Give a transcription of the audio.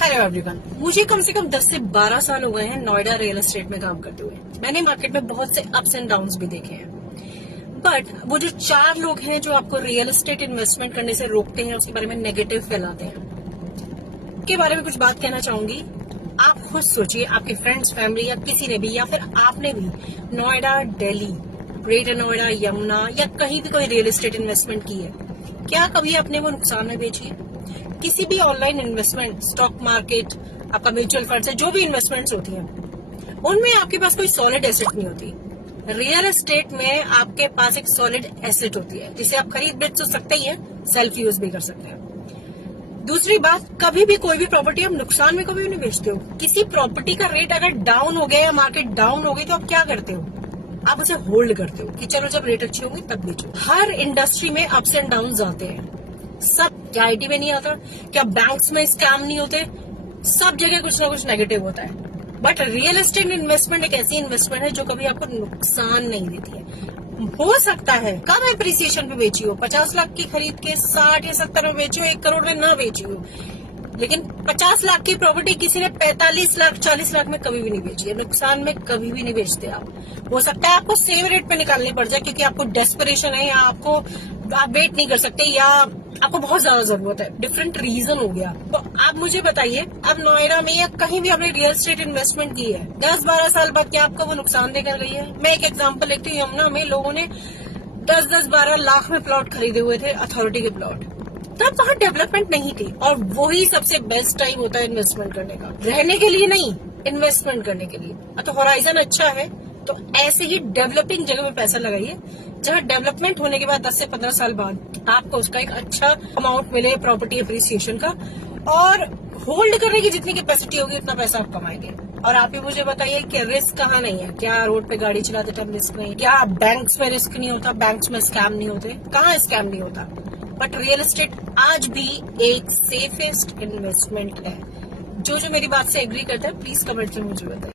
Hello everyone. मुझे कम से कम 10 से 12 साल हो गए हैं नोएडा रियल एस्टेट में काम करते हुए। मैंने मार्केट में बहुत से अप्स एंड डाउन्स भी देखे हैं, बट वो जो 4 लोग हैं जो आपको रियल एस्टेट इन्वेस्टमेंट करने से रोकते हैं, उसके बारे में नेगेटिव फैलाते हैं, के बारे में कुछ बात कहना चाहूंगी। आप खुद सोचिए, आपके फ्रेंड्स, फैमिली या किसी ने भी, या फिर आपने भी नोएडा, दिल्ली, ग्रेटर नोएडा, यमुना या कहीं भी कोई रियल एस्टेट इन्वेस्टमेंट की है, क्या कभी आपने वो नुकसान में बेची है? किसी भी ऑनलाइन इन्वेस्टमेंट, स्टॉक मार्केट, आपका म्यूचुअल फंड से जो भी इन्वेस्टमेंट्स होती हैं, उनमें आपके पास कोई सॉलिड एसेट नहीं होती। रियल एस्टेट में आपके पास एक सॉलिड एसेट होती है जिसे आप खरीद बेच तो सकते ही हैं, सेल्फ यूज भी कर सकते हैं। दूसरी बात, कभी भी कोई भी प्रॉपर्टी आप नुकसान में कभी भी नहीं बेचते हो। किसी प्रॉपर्टी का रेट अगर डाउन हो गया या मार्केट डाउन हो गई तो आप क्या करते हो? आप उसे होल्ड करते हो कि चलो जब रेट अच्छी होगी तब बेचो। हर इंडस्ट्री में अप्स एंड डाउन आते हैं। सब, क्या आईटी में नहीं आता? क्या बैंक्स में स्कैम नहीं होते? सब जगह कुछ ना कुछ नेगेटिव होता है। बट रियल एस्टेट इन्वेस्टमेंट एक ऐसी इन्वेस्टमेंट है जो कभी आपको नुकसान नहीं देती है। हो सकता है कम एप्रिसिएशन पे बेची हो, 50 लाख की खरीद के 60 या 70 में बेची हो, 1 करोड़ में ना बेची हो, लेकिन 50 लाख की प्रॉपर्टी किसी ने 45 लाख 40 लाख में कभी भी नहीं बेची है। नुकसान में कभी भी नहीं बेचते आप। हो सकता है आपको सेम रेट पे निकालनी पड़ जाए क्योंकि आपको डेस्परेशन है, या आप वेट नहीं कर सकते, या आपको बहुत ज्यादा जरूरत है। डिफरेंट रीजन हो गया। तो आप मुझे बताइए, अब नोएडा में या कहीं भी आपने रियल एस्टेट इन्वेस्टमेंट की है, 10-12 साल बाद क्या आपको वो नुकसान देकर गई है? मैं एक एग्जांपल लेती हूँ। यमुना में लोगों ने 10-12 लाख में प्लॉट खरीदे हुए थे, अथॉरिटी के प्लॉट। तब वहाँ डेवलपमेंट नहीं थी, और वही सबसे बेस्ट टाइम होता है इन्वेस्टमेंट करने का। रहने के लिए नहीं, इन्वेस्टमेंट करने के लिए। तो होराइजन अच्छा है तो ऐसे ही डेवलपिंग जगह में पैसा लगाइए, जहाँ डेवलपमेंट होने के बाद 10 से 15 साल बाद आपको उसका एक अच्छा अमाउंट मिले प्रॉपर्टी अप्रिसिएशन का, और होल्ड करने की जितनी कैपेसिटी होगी उतना पैसा आप कमाएंगे। और आप ही मुझे बताइए कि रिस्क कहाँ नहीं है? क्या रोड पे गाड़ी चलाते टाइम रिस्क नहीं? क्या बैंक्स में रिस्क नहीं होता? बैंक्स में स्कैम नहीं होते? कहाँ स्कैम नहीं होता? बट रियल एस्टेट आज भी एक सेफेस्ट इन्वेस्टमेंट है। जो मेरी बात से एग्री करता है, प्लीज कमेंट में मुझे बताइए।